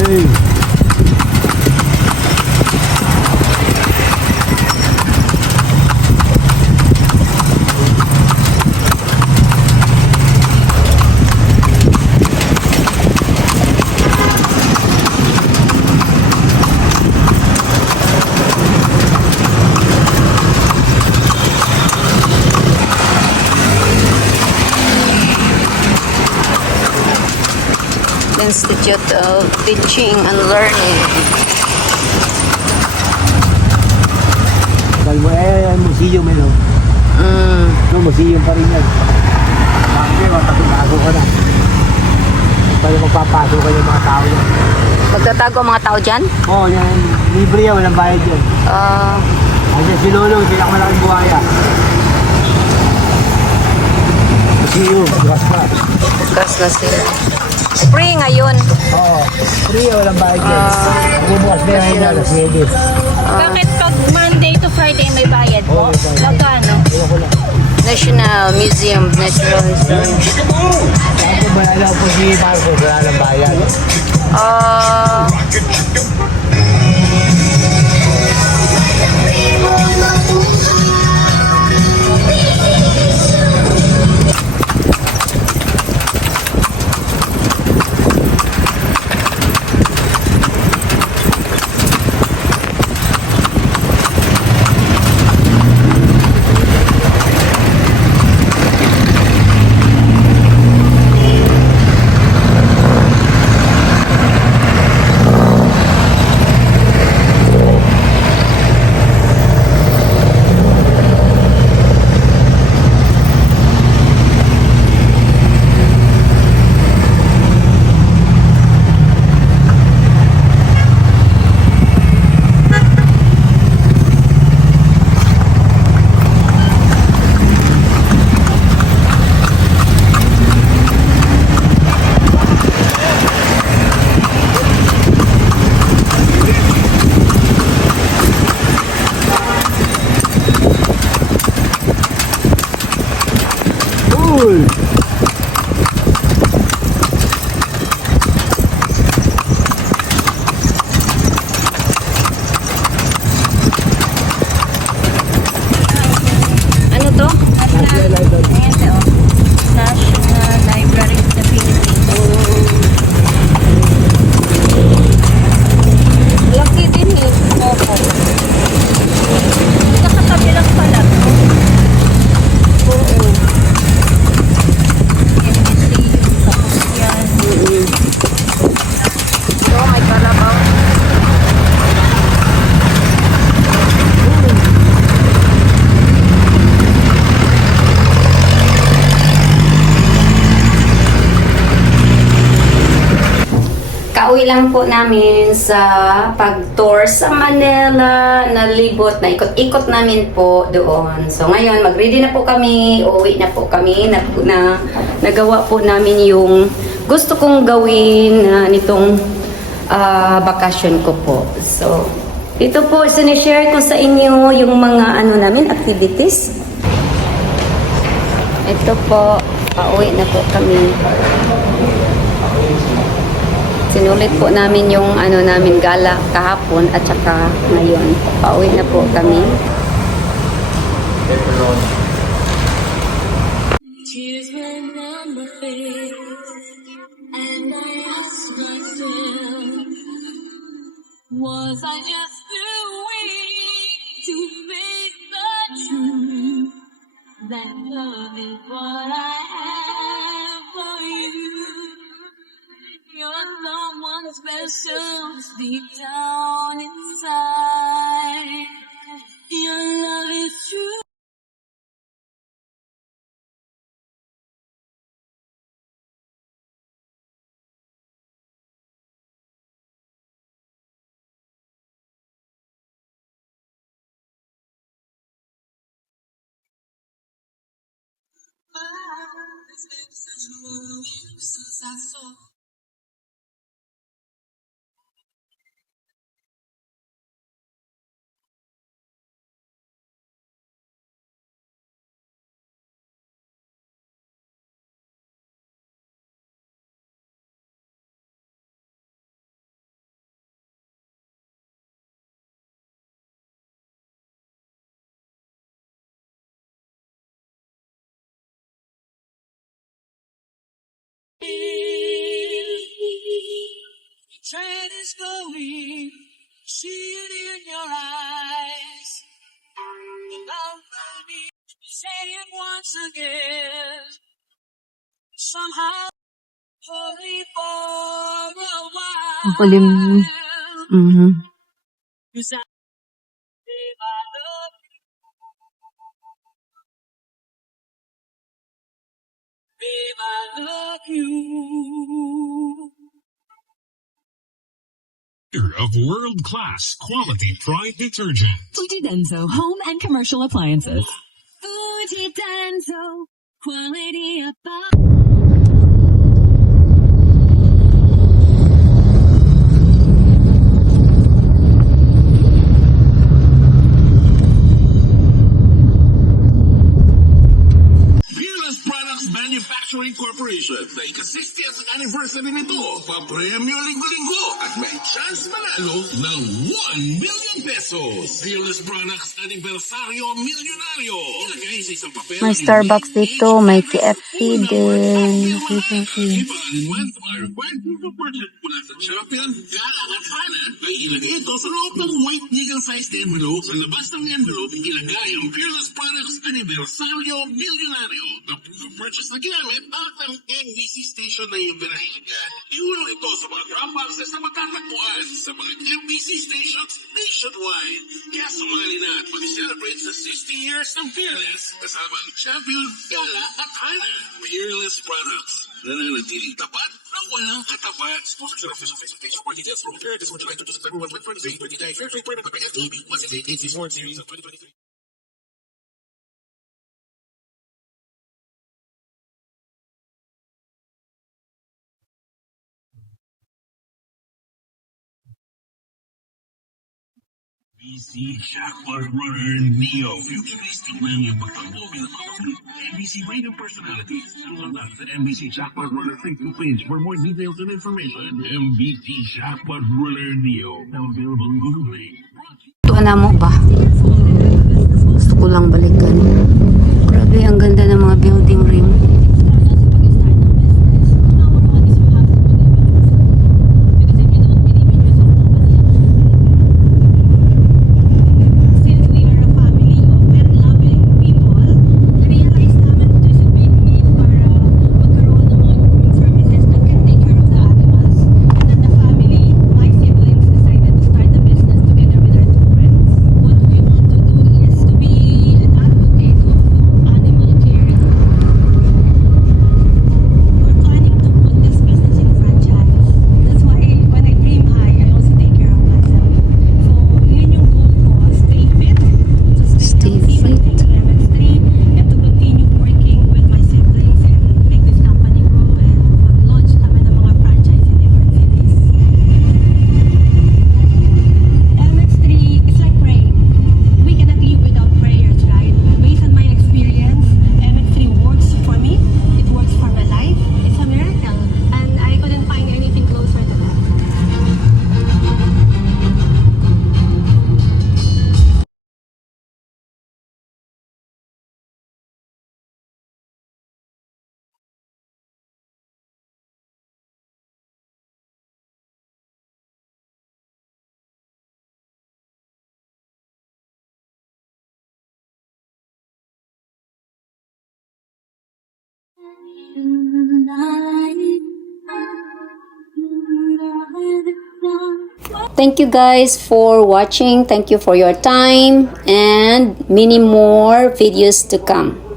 Hey. Institute of Teaching and Learning. Kalmo museum no? No, museum pa rin yan. Bakit, matapinago ka na. Pwede magpapasok ka yung mga tao yan. Magtatago ang mga tao dyan? Oo, yan. Libre yan, walang bayad yan. Ayan si Lolo, pinakamalaking buhaya. Museum, gas. Gas na sila. Free ngayon. Oo, free, walang bayad yan. Bubukas na yan, alas 7. Bakit pag Monday to Friday may bayad po? Oo, may bayad. Magkano? Ewan ko lang. National Museum of Natural History. Ako malala po si Marcos, wala ng bayad. Uy! Ano to? Ayan o. National Library of the Philippines. Laki din eh. Opo. Nakatabi lang pala. Oo. Yan, museum. Tapos yan. Oh, may kalabaw. Kauwi lang po namin sa pag-tour sa Manila, nalibot, na ikot-ikot namin po doon. So ngayon, mag-ready na po kami, uuwi na po kami, nagawa po namin yung gusto kong gawin nitong bakasyon ko po. So, ito po, sinishare ko sa inyo yung mga namin, activities. Ito po, pauwi na po kami. Sinulit po namin yung namin gala kahapon at saka ngayon. Pauwi na po kami. Tears ran down my face, and I asked myself, was I just too weak to face the truth that love is what I have for you? You're someone special deep down inside. Your love is true. It's been such a moment since I saw Train is going, see it in your eyes. Allow me to say it once again. Somehow, only for a while. Kulim. Mhm. 'Cause I babe, I love you. Babe, I love you. Of world-class quality Pride detergent. Fuji Denso home and commercial appliances. Fuji Denso quality above. Fearless Products Manufacturing Corporation sa ika-60th anniversary nito, pa-premyo linggo-linggo at may chance manalo ng 1 million pesos. Fearless Products Anibersaryo Milyonaryo. Ilagay sa isang papel. May Starbucks dito, may KFC din. Mula sa champion, Gala at Hana, ay ilagay ito sa loob ng white nickel-sized envelope. Sa labas ng envelope, ilagay ang Fearless Products Anibersaryo Milyonaryo. Purchase na ginamit at ang NBC station na iyong binahiga. Iulong ito sa mga drop boxes na matatagpuan sa mga NBC stations nationwide. Kaya sumali na at mag-celebrate sa 60 years ng Fearless kasama ang champion, Gala at Hana. Fearless Products. Nananatiling tapat na walang katapat. Sponsor sa official Facebook page for details from Fair. This was July 2 to September 1, 2023. Fair Trade Partner by FTB 168 series of 2023. NBC Jackpot Runner Neo. Future-based tingnan yung pagtakbo bilang NBC radio personalities. Tulad na sa NBC Jackpot Runner Facebook page for more details and information. NBC Jackpot Runner Neo. Now available in Google Play. Tuan na mo ba? Gusto ko lang balikan. Grabe, ang ganda ng mga building ring. Thank you guys for watching. Thank you for your time and many more videos to come.